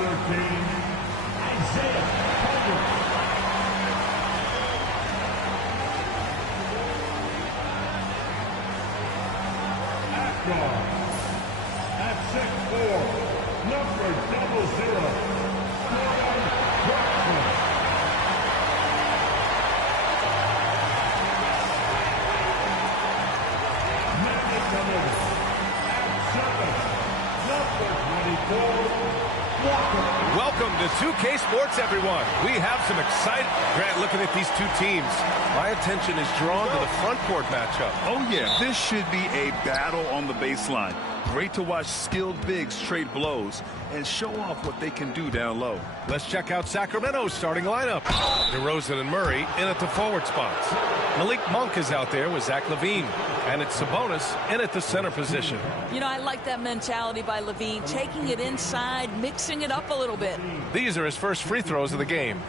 At 6'4", number 00, Welcome to 2K Sports, everyone. We have some exciting... Grant, looking at these two teams, my attention is drawn to the front court matchup. Oh, yeah. This should be a battle on the baseline. Great to watch skilled bigs trade blows and show off what they can do down low. Let's check out Sacramento's starting lineup. DeRozan and Murray in at the forward spots. Malik Monk is out there with Zach LaVine. And it's Sabonis in at the center position. You know, I like that mentality by LaVine, taking it inside, mixing it up a little bit. These are his first free throws of the game.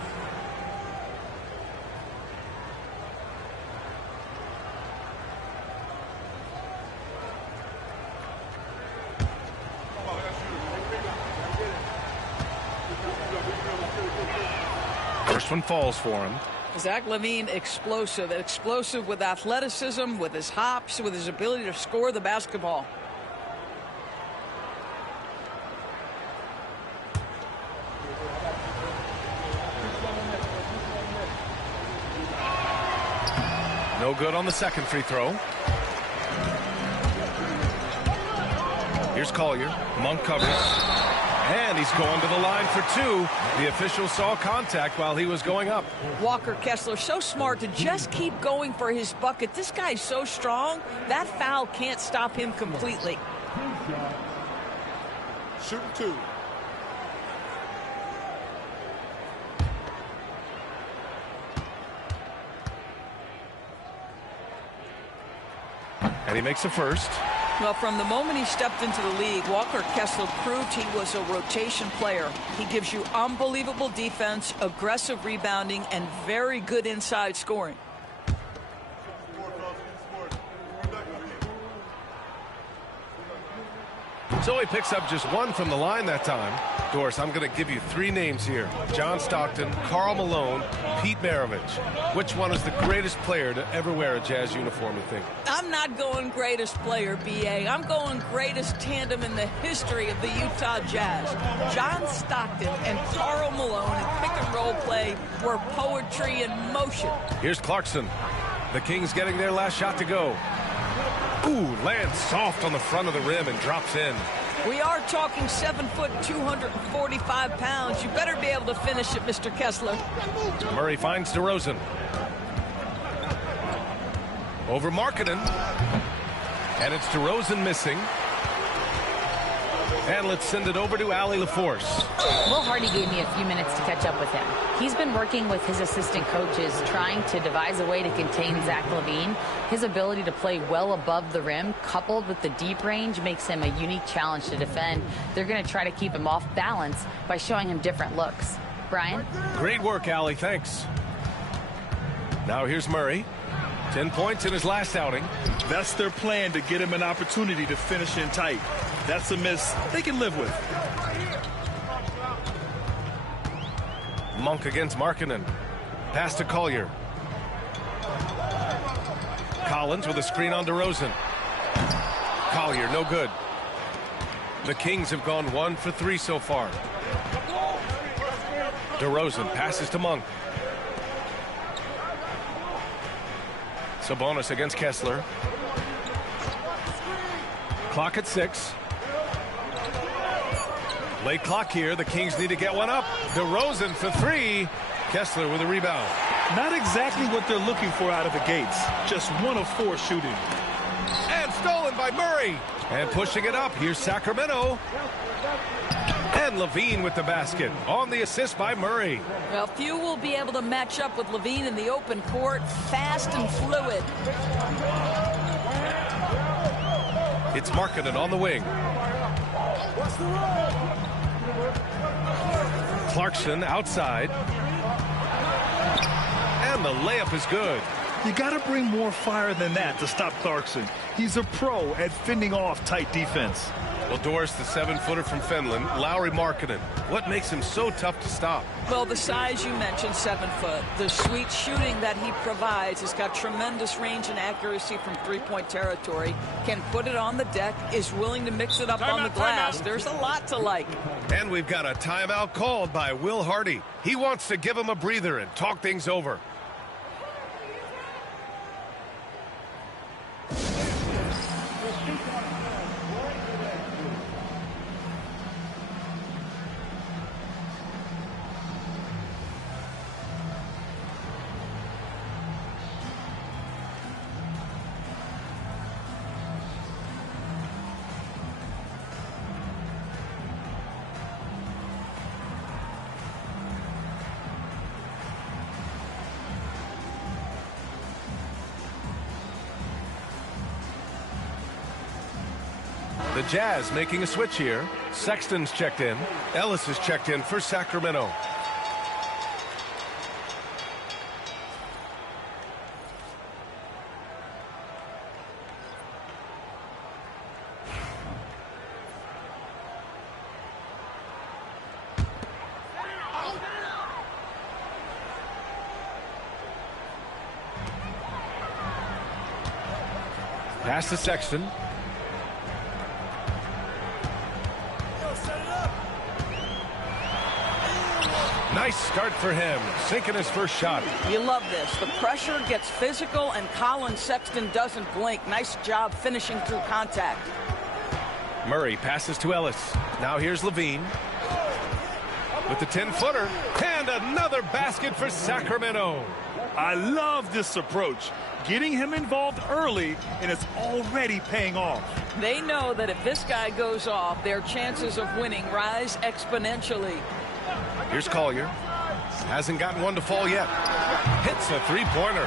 First one falls for him. Zach LaVine, explosive with athleticism, with his hops, with his ability to score the basketball. No good on the second free throw. Here's Collier. Monk covers. And he's going to the line for two. The official saw contact while he was going up. Walker Kessler, so smart to just keep going for his bucket. This guy's so strong, that foul can't stop him completely. Shoot two. And he makes a first. Well, from the moment he stepped into the league, Walker Kessler proved he was a rotation player. He gives you unbelievable defense, aggressive rebounding, and very good inside scoring. So he picks up just one from the line that time. Doris, I'm going to give you three names here. John Stockton, Karl Malone, Pete Maravich. Which one is the greatest player to ever wear a Jazz uniform, you think? I'm not going greatest player, B.A. I'm going greatest tandem in the history of the Utah Jazz. John Stockton and Karl Malone in pick-and-roll play were poetry in motion. Here's Clarkson. The Kings getting their last shot to go. Ooh, lands soft on the front of the rim and drops in. We are talking 7 foot, 245 pounds. You better be able to finish it, Mr. Kessler. Murray finds DeRozan. Over Markkanen. And it's DeRozan missing. And let's send it over to Allie LaForce. Will Hardy gave me a few minutes to catch up with him. He's been working with his assistant coaches, trying to devise a way to contain Zach LaVine. His ability to play well above the rim, coupled with the deep range, makes him a unique challenge to defend. They're going to try to keep him off balance by showing him different looks. Brian? Great work, Allie. Thanks. Now here's Murray. 10 points in his last outing. That's their plan, to get him an opportunity to finish in tight. That's a miss they can live with. Monk against Markkanen. Pass to Collier. Collins with a screen on DeRozan. Collier, no good. The Kings have gone 1 for 3 so far. DeRozan passes to Monk. Sabonis against Kessler. Clock at 6. Late clock here. The Kings need to get one up. DeRozan for 3. Kessler with a rebound. Not exactly what they're looking for out of the gates. Just 1 of 4 shooting. And stolen by Murray. And pushing it up. Here's Sacramento. And LaVine with the basket on the assist by Murray. Well, few will be able to match up with LaVine in the open court. Fast and fluid. It's Markkanen on the wing. Clarkson outside. And the layup is good. You got to bring more fire than that to stop Clarkson. He's a pro at fending off tight defense. Well, Doris, the 7-footer from Finland, Lauri Markkanen. What makes him so tough to stop? Well, the size you mentioned, 7 foot. The sweet shooting that he provides has got tremendous range and accuracy from three-point territory. Can put it on the deck, is willing to mix it up on the glass. There's a lot to like. And we've got a timeout called by Will Hardy. He wants to give him a breather and talk things over. The Jazz making a switch here. Sexton's checked in. Ellis is checked in for Sacramento. Pass to Sexton. Nice start for him, sinking his first shot. You love this. The pressure gets physical, and Colin Sexton doesn't blink. Nice job finishing through contact. Murray passes to Ellis. Now here's Levine. With the 10-footer, and another basket for Sacramento. I love this approach. Getting him involved early, and it's already paying off. They know that if this guy goes off, their chances of winning rise exponentially. Here's Collier. Hasn't gotten one to fall yet. Hits a three-pointer.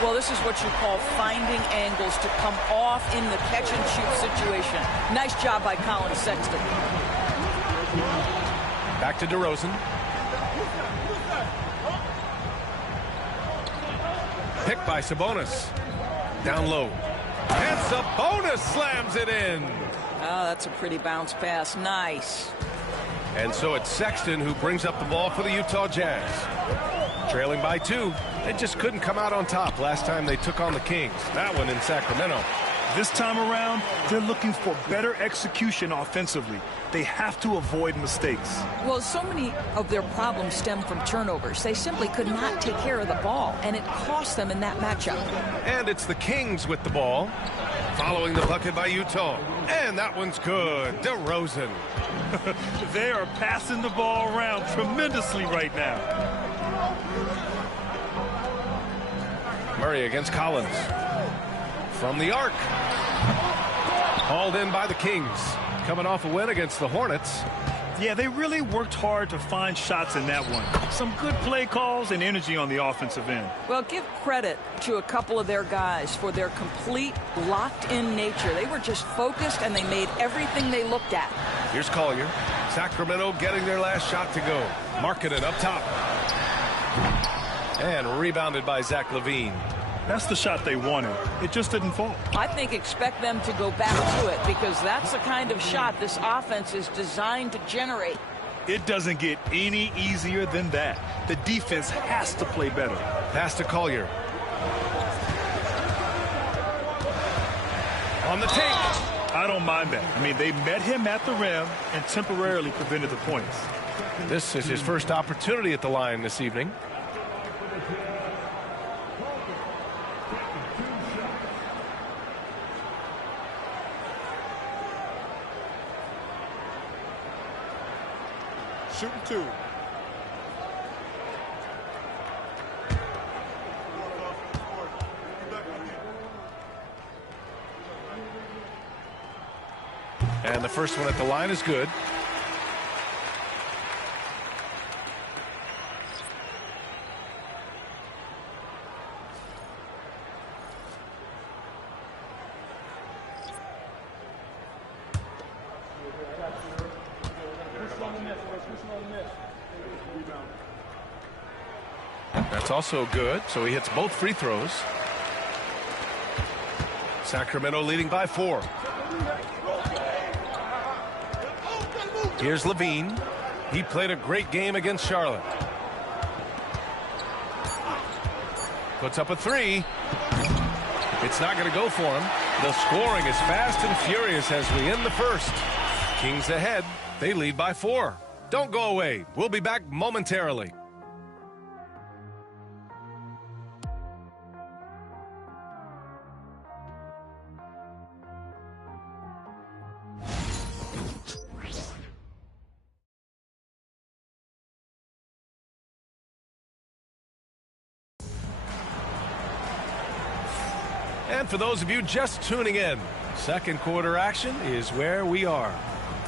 Well, this is what you call finding angles to come off in the catch-and-shoot situation. Nice job by Colin Sexton. Back to DeRozan. Picked by Sabonis. Down low. And Sabonis slams it in. Oh, that's a pretty bounce pass. Nice. And so it's Sexton who brings up the ball for the Utah Jazz. Trailing by 2. They just couldn't come out on top last time they took on the Kings. That one in Sacramento. This time around, they're looking for better execution offensively. They have to avoid mistakes. Well, so many of their problems stem from turnovers. They simply could not take care of the ball, and it cost them in that matchup. And it's the Kings with the ball. Following the bucket by Utah. And that one's good. DeRozan. They are passing the ball around tremendously right now. Murray against Collins. From the arc. Hauled in by the Kings. Coming off a win against the Hornets. Yeah, they really worked hard to find shots in that one. Some good play calls and energy on the offensive end. Well, give credit to a couple of their guys for their complete locked-in nature. They were just focused, and they made everything they looked at. Here's Collier. Sacramento getting their last shot to go. Markkanen up top. And rebounded by Zach LaVine. That's the shot they wanted. It just didn't fall. I think expect them to go back to it, because that's the kind of shot this offense is designed to generate. It doesn't get any easier than that. The defense has to play better. Pass to Collier. On the take. I don't mind that. I mean, they met him at the rim and temporarily prevented the points. This is his first opportunity at the line this evening. Shooting 2. And the first one at the line is good. That's also good, so he hits both free throws. Sacramento leading by 4. Here's Levine. He played a great game against Charlotte. Puts up a three. It's not going to go for him. The scoring is fast and furious as we end the first. Kings ahead. They lead by 4. Don't go away. We'll be back momentarily. And for those of you just tuning in, second quarter action is where we are.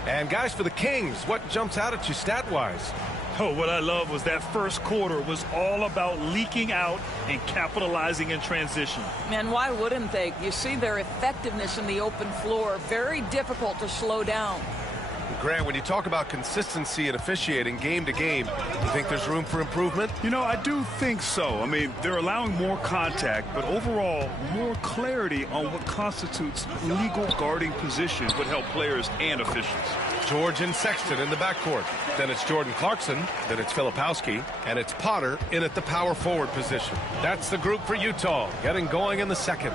And guys, for the Kings, what jumps out at you stat-wise? Oh, what I love was that first quarter was all about leaking out and capitalizing in transition. Man, why wouldn't they? You see their effectiveness in the open floor. Very difficult to slow down. Grant, when you talk about consistency and officiating game to game, you think there's room for improvement? You know, I do think so. I mean, they're allowing more contact, but overall, more clarity on what constitutes legal guarding position would help players and officials. George and Sexton in the backcourt. Then it's Jordan Clarkson. Then it's Filipowski. And it's Potter in at the power forward position. That's the group for Utah, getting going in the second.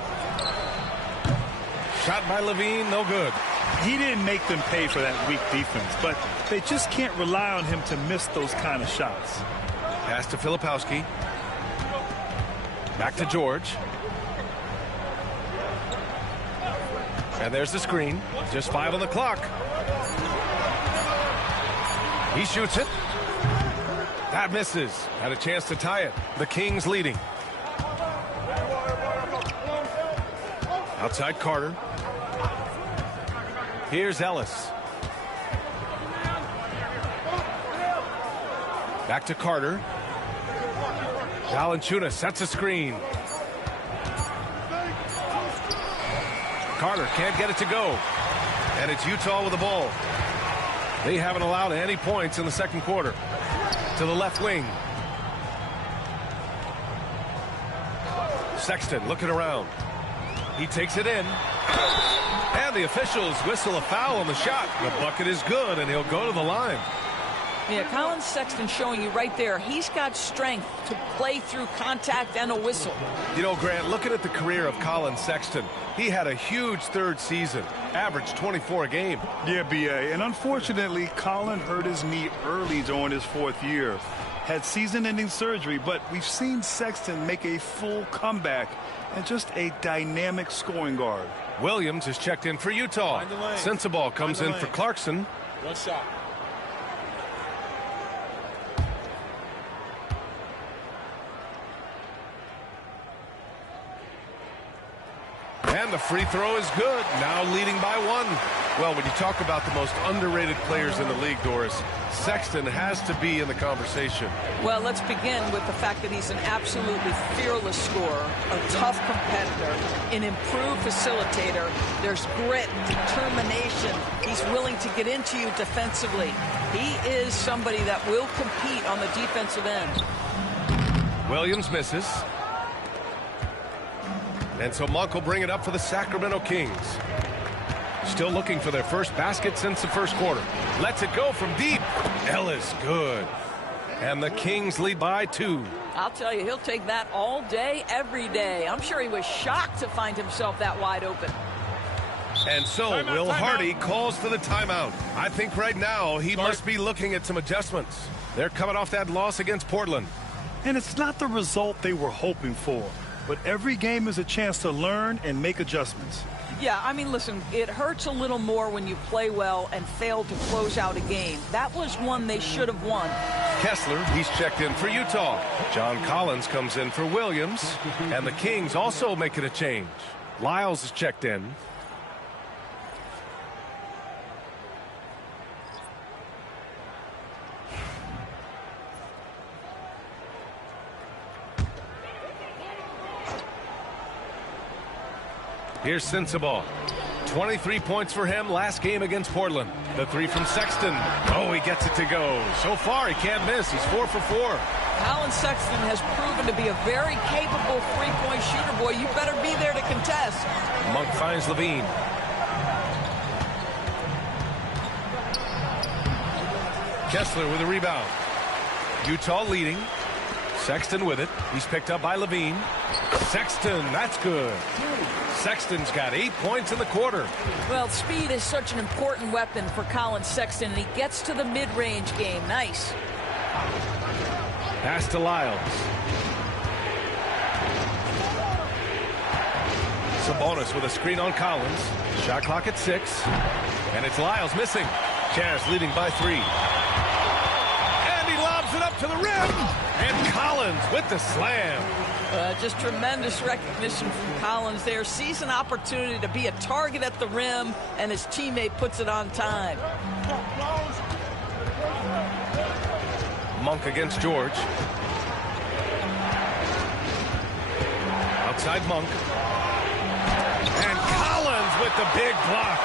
Shot by Levine, no good. He didn't make them pay for that weak defense, but they just can't rely on him to miss those kind of shots. Pass to Filipowski. Back to George. And there's the screen. Just 5 on the clock. He shoots it. That misses. Had a chance to tie it. The Kings leading. Outside Carter. Here's Ellis. Back to Carter. Valanciunas sets a screen. Carter can't get it to go. And it's Utah with the ball. They haven't allowed any points in the second quarter. To the left wing. Sexton looking around. He takes it in. And the officials whistle a foul on the shot. The bucket is good, and he'll go to the line. Yeah, Colin Sexton showing you right there. He's got strength to play through contact and a whistle. You know, Grant, looking at the career of Colin Sexton, he had a huge third season, averaged 24 a game. Yeah, B.A., and unfortunately, Colin hurt his knee early during his 4th year. Had season-ending surgery, but we've seen Sexton make a full comeback and just a dynamic scoring guard. Williams is checked in for Utah. Sensabaugh comes in for Clarkson. One shot. And the free throw is good. Now leading by 1. Well, when you talk about the most underrated players in the league, Doris, Sexton has to be in the conversation. Well, let's begin with the fact that he's an absolutely fearless scorer, a tough competitor, an improved facilitator. There's grit, determination. He's willing to get into you defensively. He is somebody that will compete on the defensive end. Williams misses. And so Monk will bring it up for the Sacramento Kings. Still looking for their first basket since the first quarter. Lets it go from deep. Ellis, good. And the Kings lead by 2. I'll tell you, he'll take that all day, every day. I'm sure he was shocked to find himself that wide open. And so Will Hardy calls for the timeout. I think right now he must be looking at some adjustments. They're coming off that loss against Portland. And it's not the result they were hoping for, but every game is a chance to learn and make adjustments. Yeah, I mean, listen, it hurts a little more when you play well and fail to close out a game. That was one they should have won. Kessler, he's checked in for Utah. John Collins comes in for Williams. And the Kings also making a change. Lyles is checked in. Here's Sensabaugh. 23 points for him last game against Portland. The 3 from Sexton. Oh, he gets it to go. So far, he can't miss. He's 4 for 4. Colin Sexton has proven to be a very capable three-point shooter. Boy, you better be there to contest. Monk finds Levine. Kessler with a rebound. Utah leading. Sexton with it. He's picked up by Levine. Sexton, that's good. Sexton's got 8 points in the quarter. Well, speed is such an important weapon for Colin Sexton, and he gets to the mid-range game. Nice. Pass to Lyles. Sabonis with a screen on Collins. Shot clock at 6. And it's Lyles missing. Jazz leading by 3. And he lobs it up to the rim. And Collins with the slam. Just tremendous recognition from Collins there. Sees an opportunity to be a target at the rim, and his teammate puts it on time. Monk against George. Outside Monk. And Collins with the big block.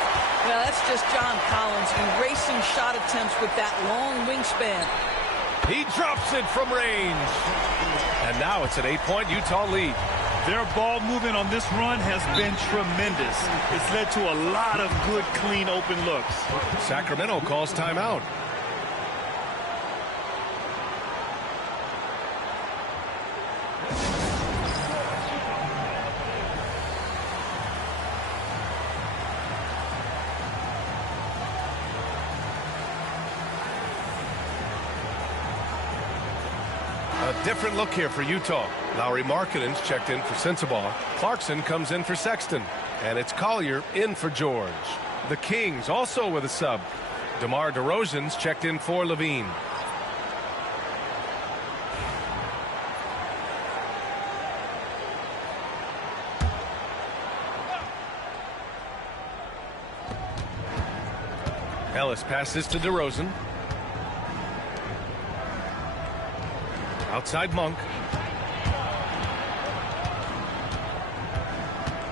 Well, that's just John Collins erasing shot attempts with that long wingspan. He drops it from range. And now it's an 8-point Utah lead. Their ball movement on this run has been tremendous. It's led to a lot of good, clean, open looks. Sacramento calls timeout. Different look here for Utah. Lauri Markkanen's checked in for Sensabaugh. Clarkson comes in for Sexton. And it's Collier in for George. The Kings also with a sub. DeMar DeRozan's checked in for Levine. Ellis passes to DeRozan. Outside Monk.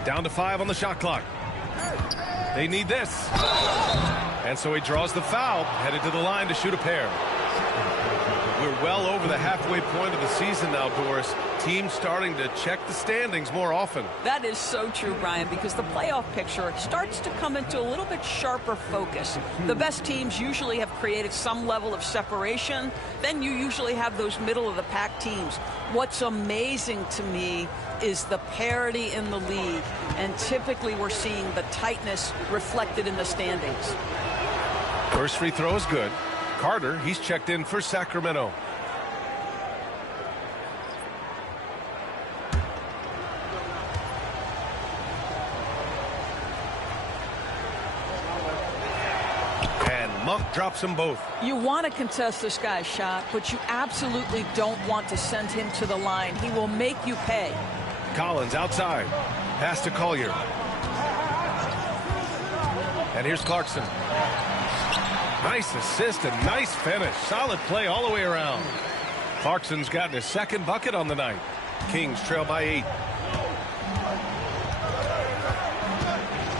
Down to 5 on the shot clock. They need this. And so he draws the foul, headed to the line to shoot a pair. We're well over the halfway point of the season now, Doris. Teams starting to check the standings more often. That is so true, Brian, because the playoff picture starts to come into a little bit sharper focus. The best teams usually have created some level of separation. Then you usually have those middle-of-the-pack teams. What's amazing to me is the parity in the league, and typically we're seeing the tightness reflected in the standings. First free throw is good. Carter, he's checked in for Sacramento. And Monk drops them both. You want to contest this guy's shot, but you absolutely don't want to send him to the line. He will make you pay. Collins outside. Pass to Collier. And here's Clarkson. Nice assist and nice finish. Solid play all the way around. Clarkson's gotten his second bucket on the night. Kings trail by 8.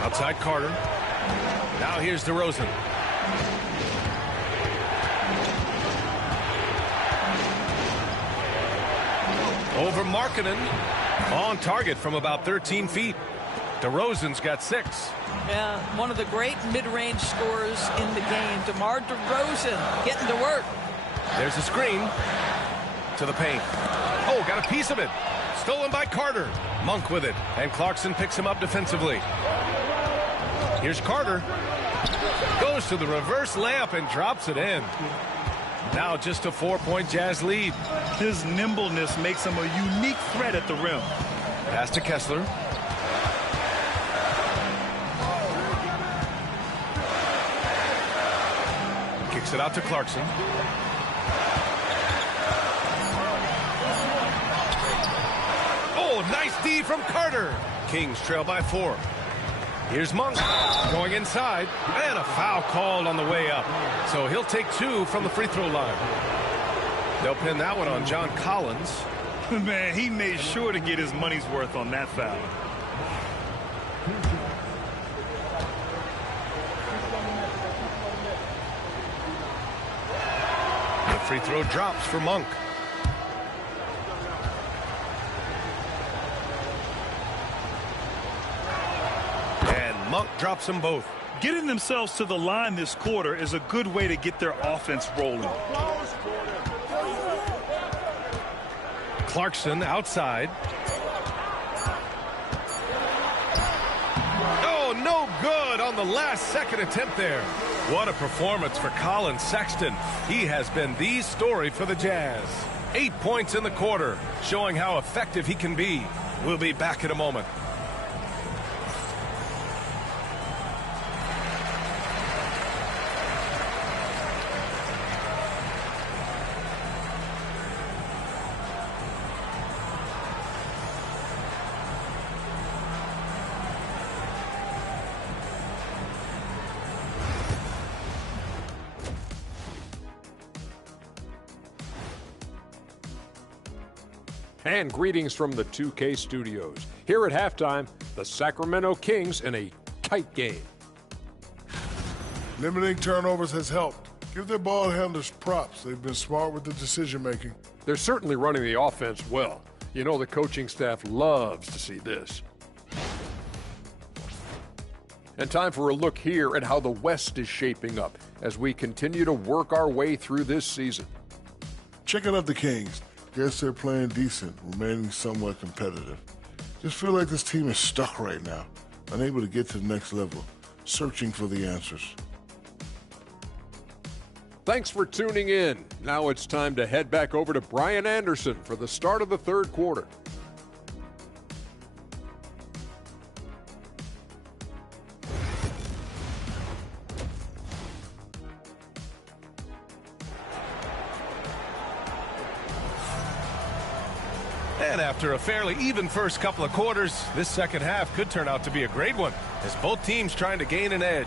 Outside Carter. Now here's DeRozan. Over Markkanen. On target from about 13 feet. DeRozan's got 6. Yeah, one of the great mid-range scorers in the game. DeMar DeRozan getting to work. There's a screen to the paint. Oh, got a piece of it. Stolen by Carter. Monk with it. And Clarkson picks him up defensively. Here's Carter. Goes to the reverse layup and drops it in. Now just a 4-point Jazz lead. His nimbleness makes him a unique threat at the rim. Pass to Kessler. Kicks it out to Clarkson. Oh, nice D from Carter. Kings trail by 4. Here's Monk going inside, and a foul called on the way up. So he'll take 2 from the free throw line. They'll pin that one on John Collins. Man, he made sure to get his money's worth on that foul. The free throw drops for Monk. And Monk drops them both. Getting themselves to the line this quarter is a good way to get their offense rolling. Clarkson outside. Oh, no good on the last second attempt there. What a performance for Colin Sexton. He has been the story for the Jazz. 8 points in the quarter, showing how effective he can be. We'll be back in a moment. And greetings from the 2K studios. Here at halftime, the Sacramento Kings in a tight game. Limiting turnovers has helped. Give their ball handlers props. They've been smart with the decision-making. They're certainly running the offense well. You know the coaching staff loves to see this. And time for a look here at how the West is shaping up as we continue to work our way through this season. Checking out the Kings. Guess they're playing decent, remaining somewhat competitive. Just feel like this team is stuck right now, unable to get to the next level, searching for the answers. Thanks for tuning in. Now it's time to head back over to Brian Anderson for the start of the third quarter. And after a fairly even first couple of quarters, this second half could turn out to be a great one, as both teams trying to gain an edge.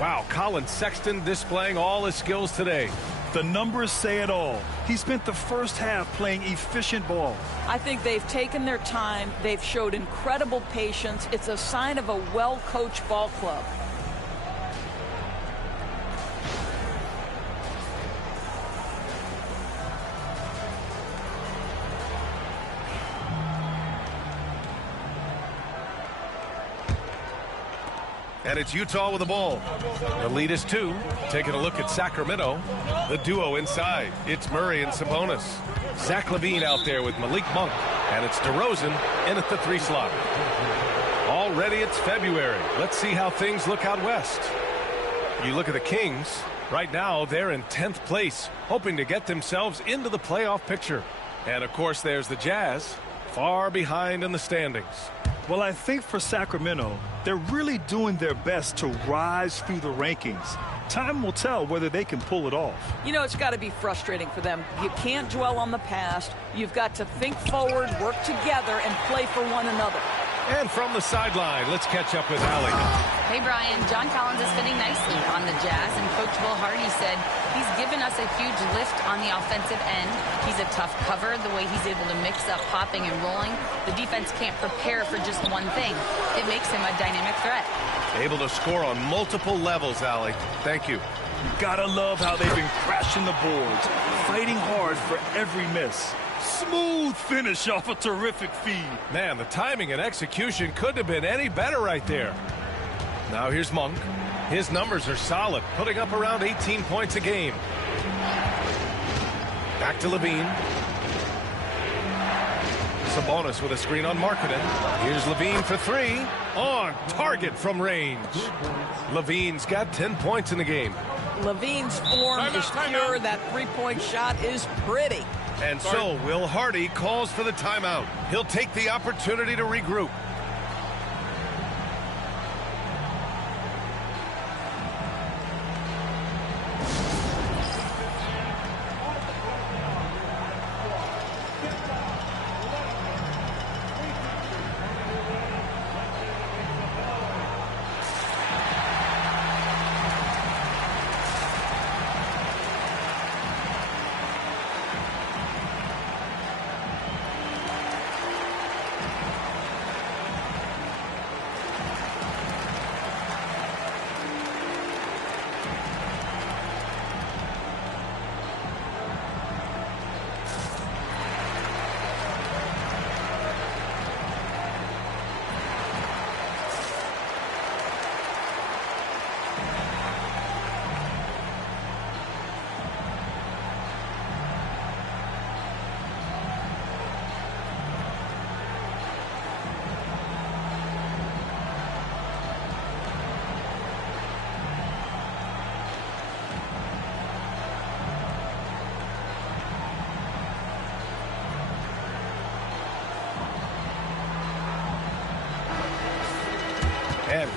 Wow, Colin Sexton displaying all his skills today. The numbers say it all. He spent the first half playing efficient ball. I think they've taken their time. They've showed incredible patience. It's a sign of a well-coached ball club. And it's Utah with the ball. The lead is 2. Taking a look at Sacramento. The duo inside. It's Murray and Sabonis. Zach LaVine out there with Malik Monk. And it's DeRozan in at the 3 slot. Already it's February. Let's see how things look out west. You look at the Kings. Right now they're in 10th place, hoping to get themselves into the playoff picture. And of course there's the Jazz, far behind in the standings. Well, I think for Sacramento, they're really doing their best to rise through the rankings. Time will tell whether they can pull it off. You know, it's got to be frustrating for them. You can't dwell on the past. You've got to think forward, work together, and play for one another. And from the sideline, let's catch up with Allie. Hey, Brian, John Collins is fitting nicely on the Jazz, and Coach Will Hardy said he's given us a huge lift on the offensive end. He's a tough cover, the way he's able to mix up popping and rolling. The defense can't prepare for just one thing. It makes him a dynamic threat. Able to score on multiple levels, Allie. Thank you. Gotta love how they've been crashing the boards, fighting hard for every miss. Smooth finish off a terrific feed. Man, the timing and execution couldn't have been any better right there. Now here's Monk. His numbers are solid, putting up around 18 points a game. Back to LaVine. Sabonis with a screen on Markkanen. Here's LaVine for 3. On target from range. LaVine's got 10 points in the game. LaVine's form is pure. That three-point shot is pretty. And so Will Hardy calls for the timeout. He'll take the opportunity to regroup.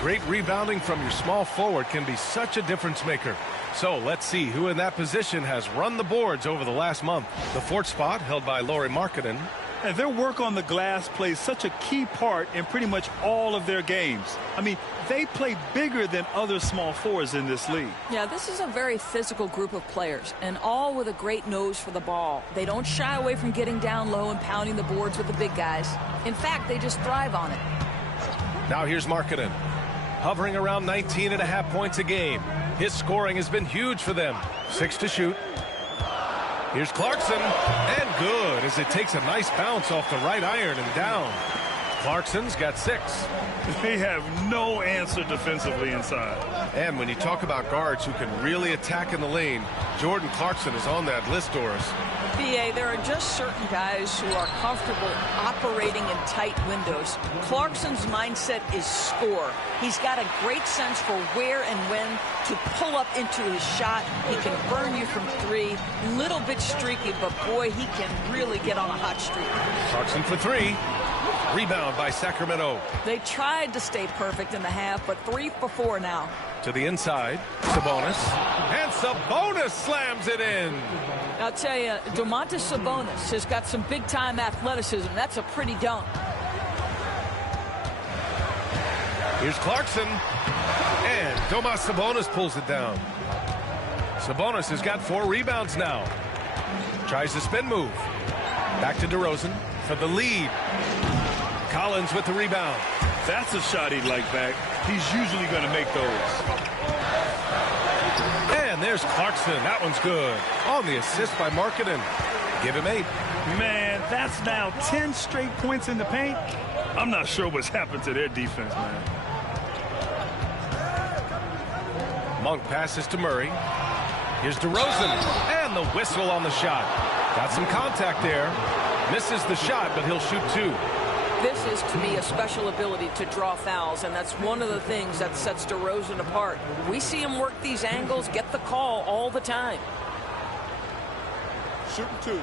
Great rebounding from your small forward can be such a difference maker. So let's see who in that position has run the boards over the last month. The fourth spot held by Lauri Markkanen. And their work on the glass plays such a key part in pretty much all of their games. I mean, they play bigger than other small forwards in this league. Yeah, this is a very physical group of players, and all with a great nose for the ball. They don't shy away from getting down low and pounding the boards with the big guys. In fact, they just thrive on it. Now here's Markkanen, hovering around 19.5 points a game. His scoring has been huge for them. 6 to shoot. Here's Clarkson, and good as it takes a nice bounce off the right iron and down. Clarkson's got 6. They have no answer defensively inside. And when you talk about guards who can really attack in the lane, Jordan Clarkson is on that list, Doris. BA, there are just certain guys who are comfortable operating in tight windows. Clarkson's mindset is score. He's got a great sense for where and when to pull up into his shot. He can burn you from 3. Little bit streaky, but boy, he can really get on a hot streak. Clarkson for 3. Rebound by Sacramento. They tried to stay perfect in the half, but 3 for 4 now. To the inside, Sabonis. And Sabonis slams it in. I'll tell you, Domantas Sabonis has got some big-time athleticism. That's a pretty dunk. Here's Clarkson. And Domas Sabonis pulls it down. Sabonis has got 4 rebounds now. Tries the spin move. Back to DeRozan for the lead. Collins with the rebound. That's a shot he'd like back. He's usually going to make those. And there's Clarkson. That one's good. On the assist by Markkanen. Give him 8. Man, that's now 10 straight points in the paint. I'm not sure what's happened to their defense, man. Monk passes to Murray. Here's DeRozan. And the whistle on the shot. Got some contact there. Misses the shot, but he'll shoot 2. This is, to me, a special ability to draw fouls, and that's one of the things that sets DeRozan apart. We see him work these angles, get the call all the time. Shooting 2.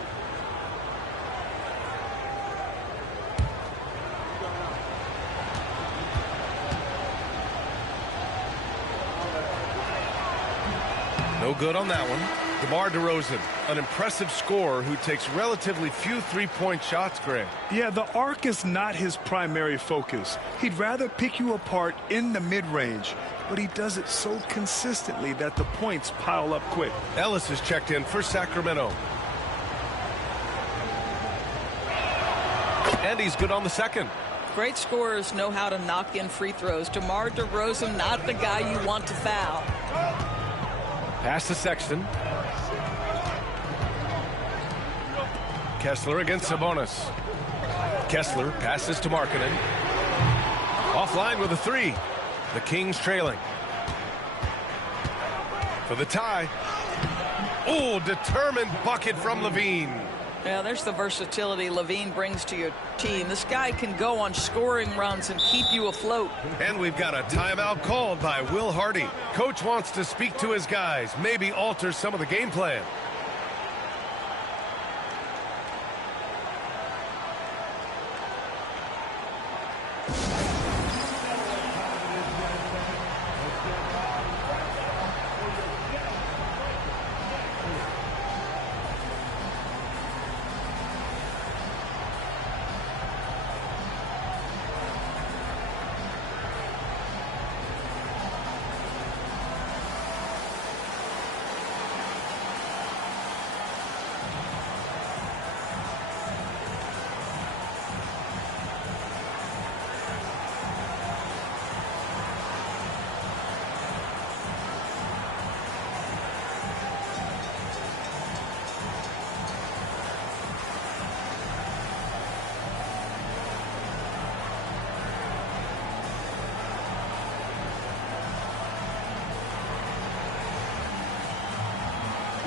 No good on that one. DeMar DeRozan, an impressive scorer who takes relatively few three-point shots, Greg. Yeah, the arc is not his primary focus. He'd rather pick you apart in the mid-range, but he does it so consistently that the points pile up quick. Ellis is checked in for Sacramento. And he's good on the second. Great scorers know how to knock in free throws. DeMar DeRozan, not the guy you want to foul. Pass to Sexton. Kessler against Sabonis. Kessler passes to Markkanen. Offline with a 3. The Kings trailing. For the tie. Oh, determined bucket from Levine. Yeah, there's the versatility Levine brings to your team. This guy can go on scoring runs and keep you afloat. And we've got a timeout called by Will Hardy. Coach wants to speak to his guys, maybe alter some of the game plan.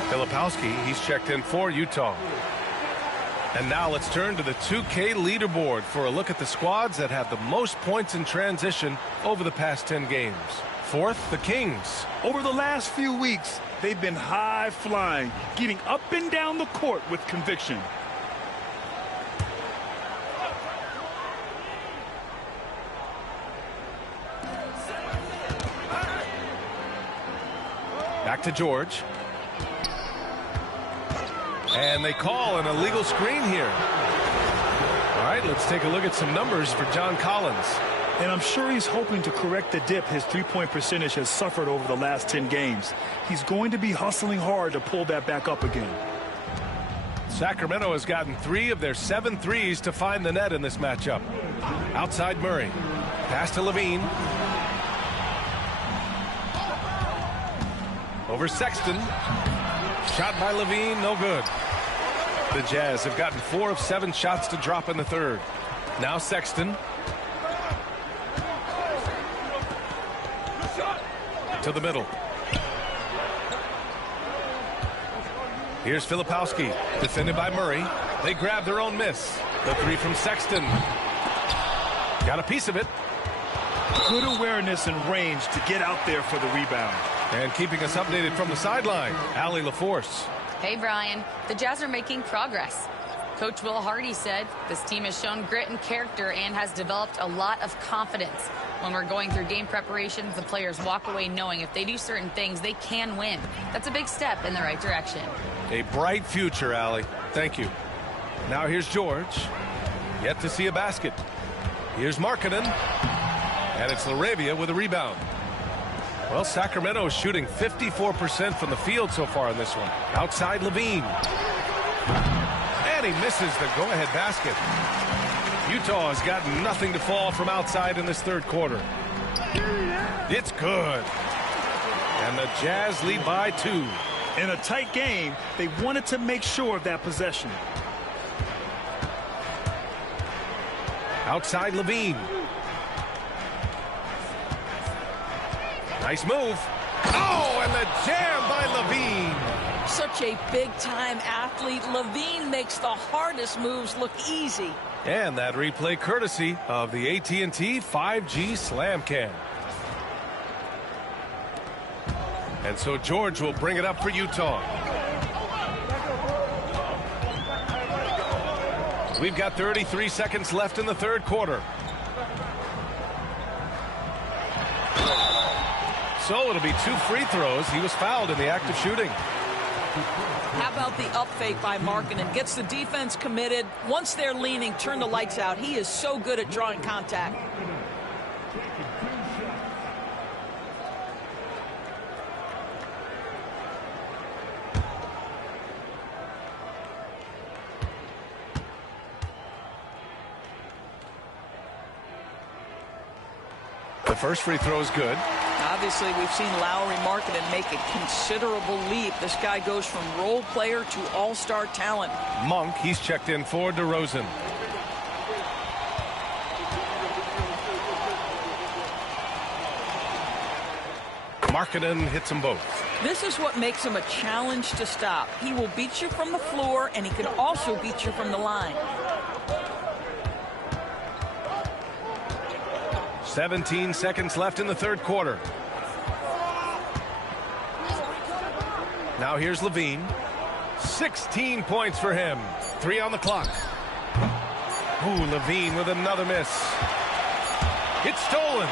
Filipowski, he's checked in for Utah. And now let's turn to the 2K leaderboard for a look at the squads that have the most points in transition over the past 10 games. Fourth, the Kings. Over the last few weeks, they've been high flying, getting up and down the court with conviction. Back to George. And they call an illegal screen here. All right, let's take a look at some numbers for John Collins. And I'm sure he's hoping to correct the dip his three-point percentage has suffered over the last 10 games. He's going to be hustling hard to pull that back up again. Sacramento has gotten 3 of their 7 threes to find the net in this matchup. Outside Murray. Pass to Levine. Over Sexton. Shot by Levine, no good. The Jazz have gotten 4 of 7 shots to drop in the third. Now Sexton. To the middle. Here's Filipowski, defended by Murray. They grab their own miss. The 3 from Sexton. Got a piece of it. Good awareness and range to get out there for the rebound. And keeping us updated from the sideline, Allie LaForce. Hey, Brian. The Jazz are making progress. Coach Will Hardy said this team has shown grit and character and has developed a lot of confidence. When we're going through game preparations, the players walk away knowing if they do certain things, they can win. That's a big step in the right direction. A bright future, Allie. Thank you. Now here's George. Yet to see a basket. Here's Markkanen. And it's LaRavia with a rebound. Well, Sacramento is shooting 54% from the field so far in this one. Outside Levine. And he misses the go-ahead basket. Utah has got nothing to fall from outside in this third quarter. It's good. And the Jazz lead by 2. In a tight game, they wanted to make sure of that possession. Outside Levine. Nice move. Oh, and the jam by Levine. Such a big-time athlete. Levine makes the hardest moves look easy. And that replay courtesy of the AT&T 5G Slam Cam. And so George will bring it up for Utah. We've got 33 seconds left in the third quarter. So it'll be 2 free throws. He was fouled in the act of shooting. How about the up fake by Markkanen? Gets the defense committed. Once they're leaning, turn the lights out. He is so good at drawing contact. The first free throw is good. Obviously, we've seen Lowry Markkanen make a considerable leap. This guy goes from role player to all-star talent. Monk, he's checked in for DeRozan. Markkanen hits them both. This is what makes him a challenge to stop. He will beat you from the floor, and he can also beat you from the line. 17 seconds left in the third quarter. Now here's Levine. 16 points for him. 3 on the clock. Ooh, Levine with another miss. It's stolen.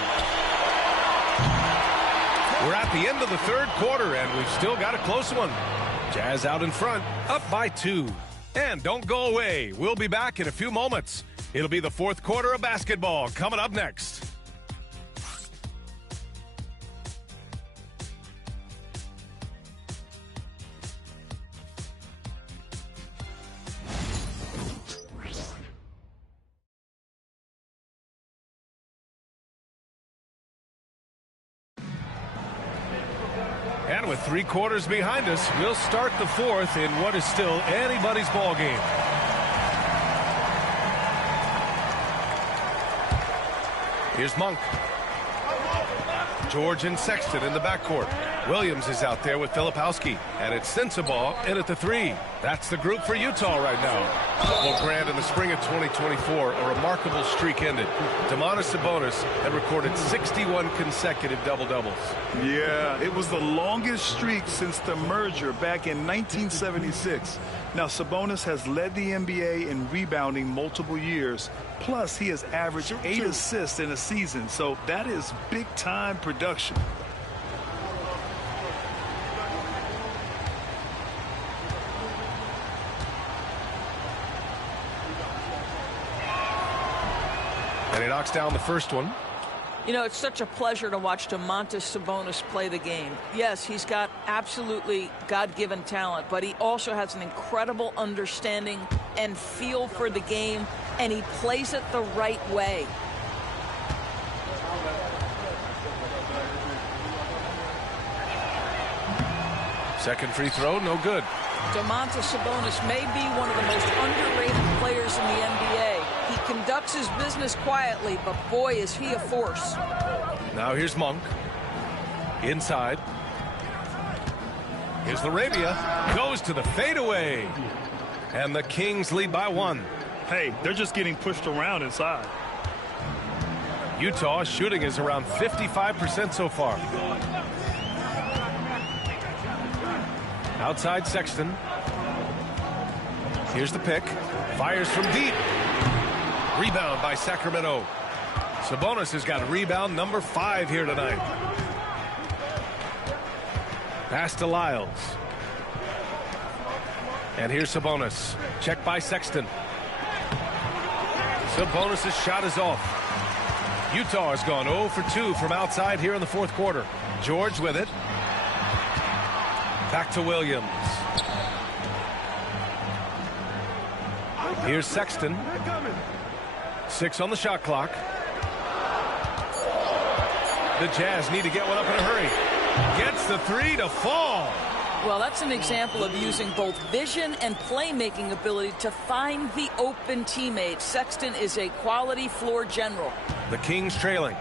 We're at the end of the third quarter, and we've still got a close one. Jazz out in front, up by 2. And don't go away. We'll be back in a few moments. It'll be the fourth quarter of basketball coming up next. And with 3 quarters behind us, we'll start the fourth in what is still anybody's ball game. Here's Monk. George and Sexton in the backcourt. Williams is out there with Filipowski. And it's Sensabaugh in at the 3. That's the group for Utah right now. Well, Grant, in the spring of 2024, a remarkable streak ended. Domantas Sabonis had recorded 61 consecutive double-doubles. Yeah, it was the longest streak since the merger back in 1976. Now, Sabonis has led the NBA in rebounding multiple years. Plus, he has averaged 8 assists in a season. So that is big-time production. knocks down the first one. You know, it's such a pleasure to watch Domantas Sabonis play the game. Yes, he's got absolutely God-given talent, but he also has an incredible understanding and feel for the game, and he plays it the right way. Second free throw, no good. Domantas Sabonis may be one of the most underrated players in the NBA. He conducts his business quietly, but boy, is he a force. Now here's Monk. Inside. Here's Larabia. Goes to the fadeaway. And the Kings lead by 1. Hey, they're just getting pushed around inside. Utah's shooting is around 55% so far. Outside Sexton. Here's the pick. Fires from deep. Rebound by Sacramento. Sabonis has got rebound number 5 here tonight. Pass to Lyles. And here's Sabonis. Check by Sexton. Sabonis' shot is off. Utah has gone 0 for 2 from outside here in the fourth quarter. George with it. Back to Williams. Here's Sexton. 6 on the shot clock. The Jazz need to get one up in a hurry. Gets the 3 to fall. Well, that's an example of using both vision and playmaking ability to find the open teammate. Sexton is a quality floor general. The Kings trailing.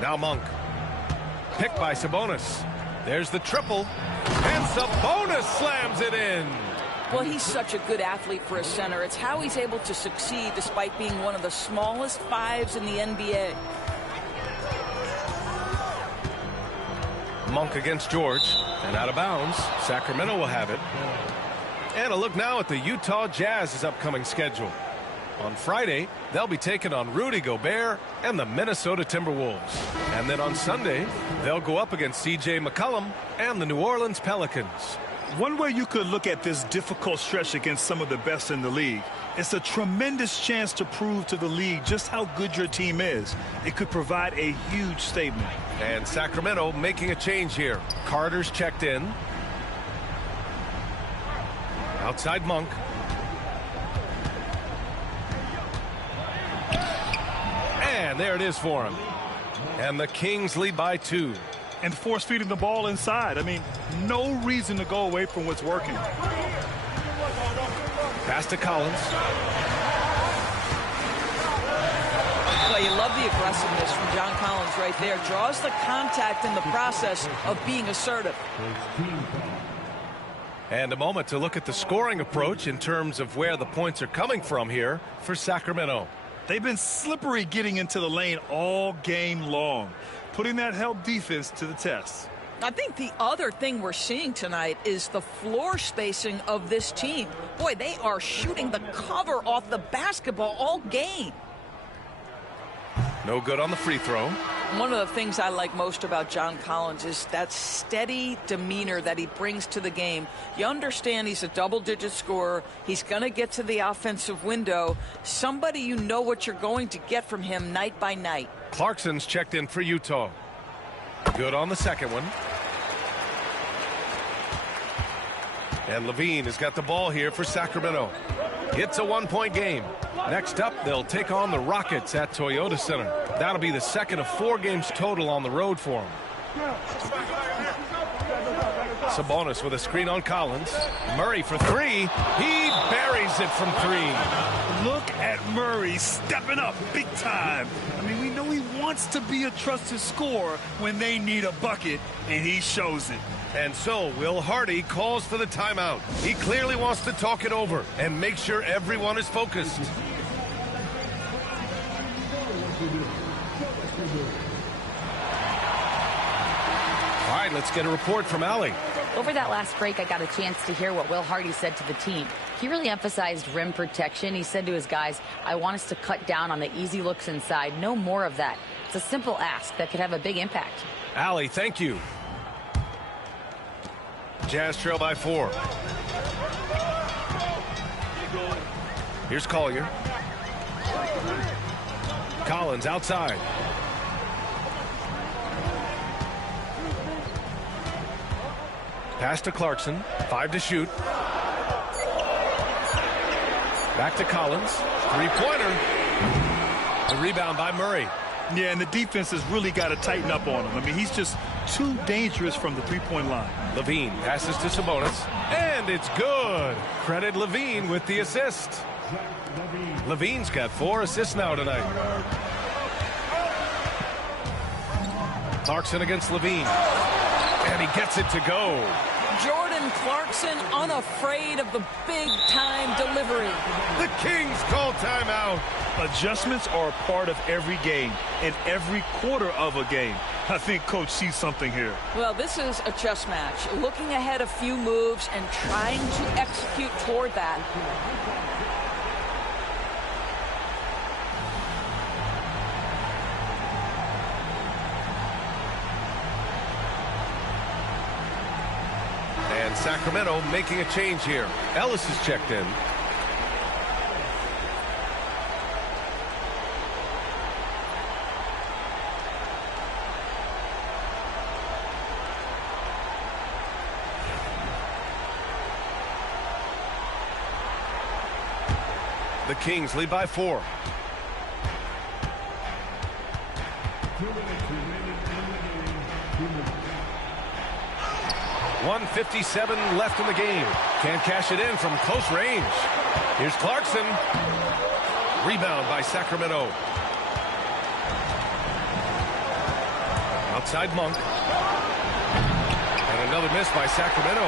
Now Monk. Picked by Sabonis. There's the triple. And Sabonis slams it in. Well, he's such a good athlete for a center. It's how he's able to succeed despite being one of the smallest 5s in the NBA. Monk against George. And out of bounds. Sacramento will have it. And a look now at the Utah Jazz's upcoming schedule. On Friday, they'll be taking on Rudy Gobert and the Minnesota Timberwolves. And then on Sunday, they'll go up against C.J. McCollum and the New Orleans Pelicans. One way you could look at this difficult stretch against some of the best in the league, it's a tremendous chance to prove to the league just how good your team is. It could provide a huge statement. And Sacramento making a change here. Carter's checked in. Outside Monk. And there it is for him. And the Kings lead by 2. And force feeding the ball inside. I mean, no reason to go away from what's working. Pass to Collins. Well, you love the aggressiveness from John Collins right there. Draws the contact in the process of being assertive. And a moment to look at the scoring approach in terms of where the points are coming from here for Sacramento. They've been slippery getting into the lane all game long, putting that help defense to the test. I think the other thing we're seeing tonight is the floor spacing of this team. Boy, they are shooting the cover off the basketball all game. No good on the free throw. One of the things I like most about John Collins is that steady demeanor that he brings to the game. You understand he's a double-digit scorer. He's going to get to the offensive window. Somebody you know what you're going to get from him night by night. Clarkson's checked in for Utah. Good on the second one. And Levine has got the ball here for Sacramento. It's a one-point game. Next up, they'll take on the Rockets at Toyota Center. That'll be the second of 4 games total on the road for them. Sabonis with a screen on Collins. Murray for 3. He buries it from 3. Look at Murray stepping up big time. I mean, we know he wants to be a trusted scorer when they need a bucket, and he shows it. And so Will Hardy calls for the timeout. He clearly wants to talk it over and make sure everyone is focused. All right, let's get a report from Allie. Over that last break, I got a chance to hear what Will Hardy said to the team. He really emphasized rim protection. He said to his guys, I want us to cut down on the easy looks inside. No more of that. It's a simple ask that could have a big impact. Allie, thank you. Jazz trail by 4. Here's Collier. Collins outside. Pass to Clarkson. 5 to shoot. Back to Collins. Three-pointer. The rebound by Murray. Yeah, and the defense has really got to tighten up on him. I mean, he's just too dangerous from the three-point line. Levine passes to Sabonis, and it's good. Credit Levine with the assist. Levine's got 4 assists now tonight. Clarkson against Levine, and he gets it to go. Jordan Clarkson unafraid of the big-time delivery. The Kings call timeout. Adjustments are a part of every game and every quarter of a game. I think Coach sees something here. Well, this is a chess match. Looking ahead a few moves and trying to execute toward that. And Sacramento making a change here. Ellis is checked in. The Kings lead by 4. .157 left in the game. Can't cash it in from close range. Here's Clarkson. Rebound by Sacramento. Outside Monk. And another miss by Sacramento.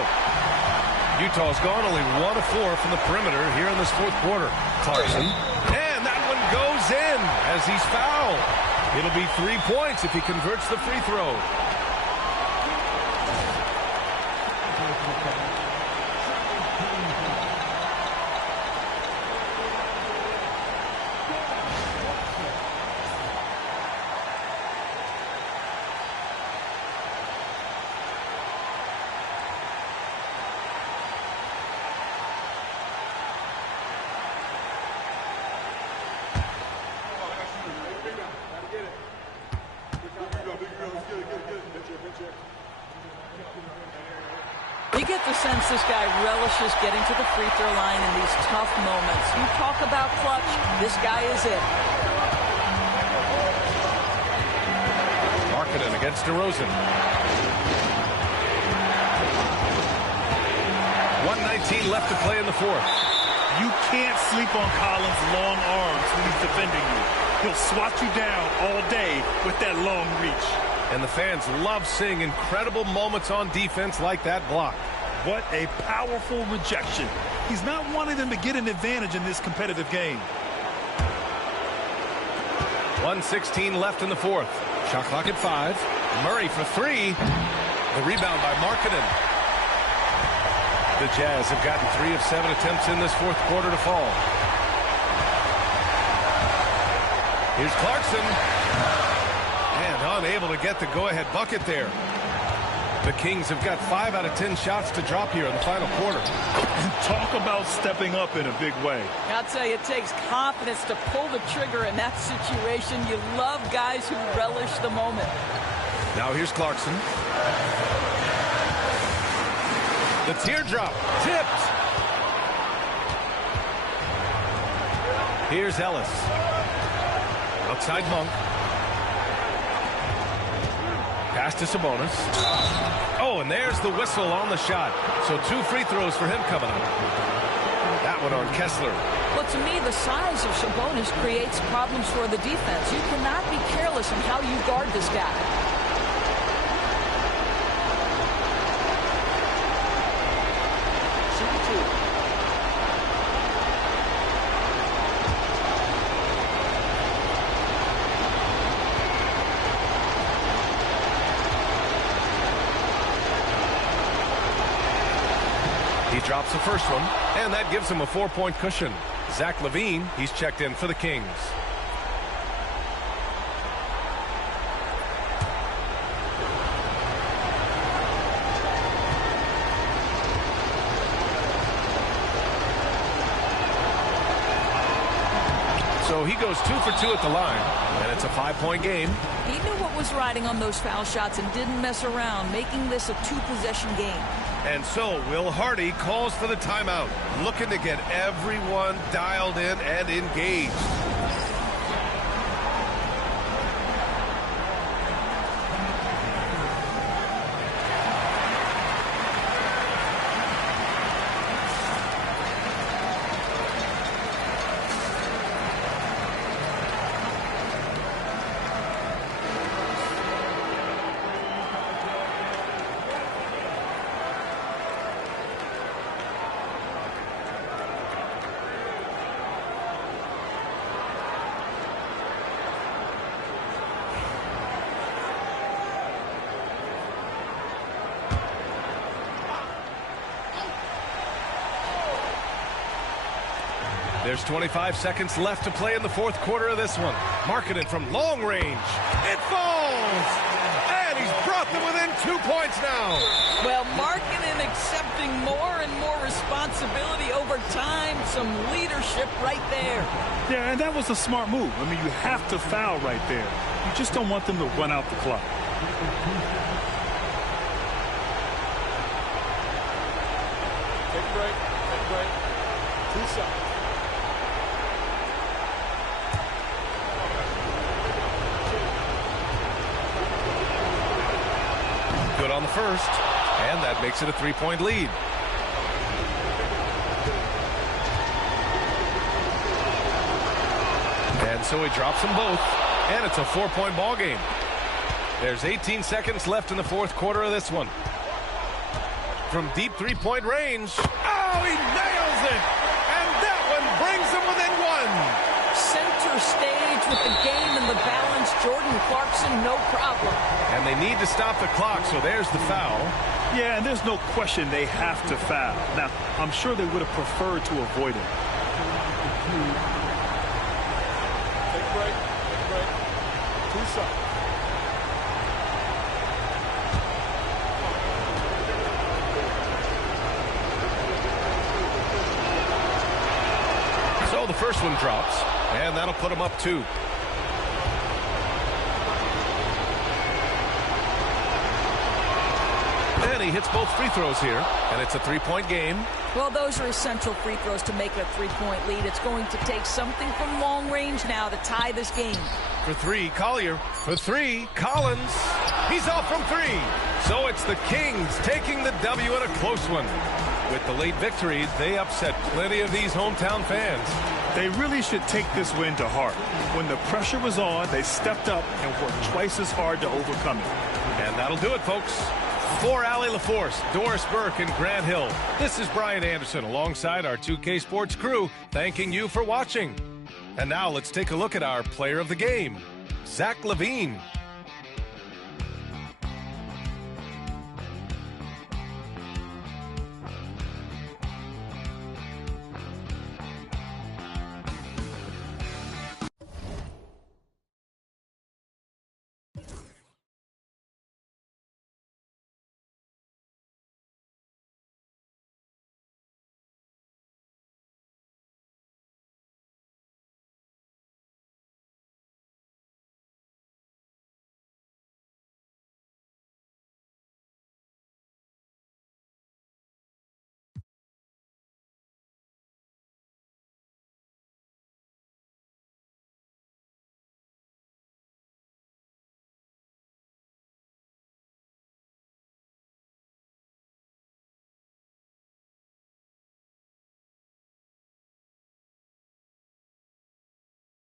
Utah's gone only 1 of 4 from the perimeter here in this 4th quarter. Clarkson. And that one goes in as he's fouled. It'll be 3 points if he converts the free throw. You get the sense this guy relishes getting to the free throw line in these tough moments. You talk about clutch, this guy is it. Markkanen against DeRozan. 1:19 left to play in the 4th. You can't sleep on Collins' long arms when he's defending you. He'll swat you down all day with that long reach. And the fans love seeing incredible moments on defense like that block. What a powerful rejection. He's not wanting them to get an advantage in this competitive game. 1:16 left in the 4th. Shot clock at 5. Murray for 3. The rebound by Markkanen. The Jazz have gotten 3 of 7 attempts in this 4th quarter to fall. Here's Clarkson. And unable to get the go-ahead bucket there. The Kings have got 5 out of 10 shots to drop here in the final quarter. Talk about stepping up in a big way. I'll tell you, it takes confidence to pull the trigger in that situation. You love guys who relish the moment. Now here's Clarkson. The teardrop tipped. Here's Ellis. Outside Monk. Pass to Sabonis. Oh, and there's the whistle on the shot. So 2 free throws for him coming up. That one on Kessler. Well, to me, the size of Sabonis creates problems for the defense. You cannot be careless in how you guard this guy. He drops the first one, and that gives him a 4-point cushion. Zach LaVine, he's checked in for the Kings. So he goes 2 for 2 at the line, and it's a 5-point game. He knew what was riding on those foul shots and didn't mess around, making this a 2-possession game. And so Will Hardy calls for the timeout, looking to get everyone dialed in and engaged. There's 25 seconds left to play in the fourth quarter of this one. Marketed from long range. It falls! And he's brought them within 2 points now. Well, Markkanen accepting more and more responsibility over time. Some leadership right there. Yeah, and that was a smart move. I mean, you have to foul right there. You just don't want them to run out the clock. Take a break. Take a break. 2 seconds. Good on the first, and that makes it a 3-point lead. And so he drops them both, and it's a 4-point ball game. There's 18 seconds left in the fourth quarter of this one. From deep 3-point range. Oh, he nails it! And that one brings him within 1. Center stage with the game and the balance. Jordan Clarkson, no problem. And they need to stop the clock, so there's the foul. Yeah, and there's no question they have to foul. Now, I'm sure they would have preferred to avoid it. Take a break. Take a break. 2 seconds. So the first one drops, and that'll put him up 2. And he hits both free throws here, and it's a 3-point game. Well, those are essential free throws to make a 3-point lead. It's going to take something from long range now to tie this game. For 3, Collier. For 3, Collins. He's off from 3. So it's the Kings taking the W in a close one. With the late victory, they upset plenty of these hometown fans. They really should take this win to heart. When the pressure was on, they stepped up and worked twice as hard to overcome it. And that'll do it, folks. For Allie LaForce, Doris Burke, and Grant Hill, this is Brian Anderson alongside our 2K Sports crew, thanking you for watching. And now let's take a look at our player of the game, Zach LaVine.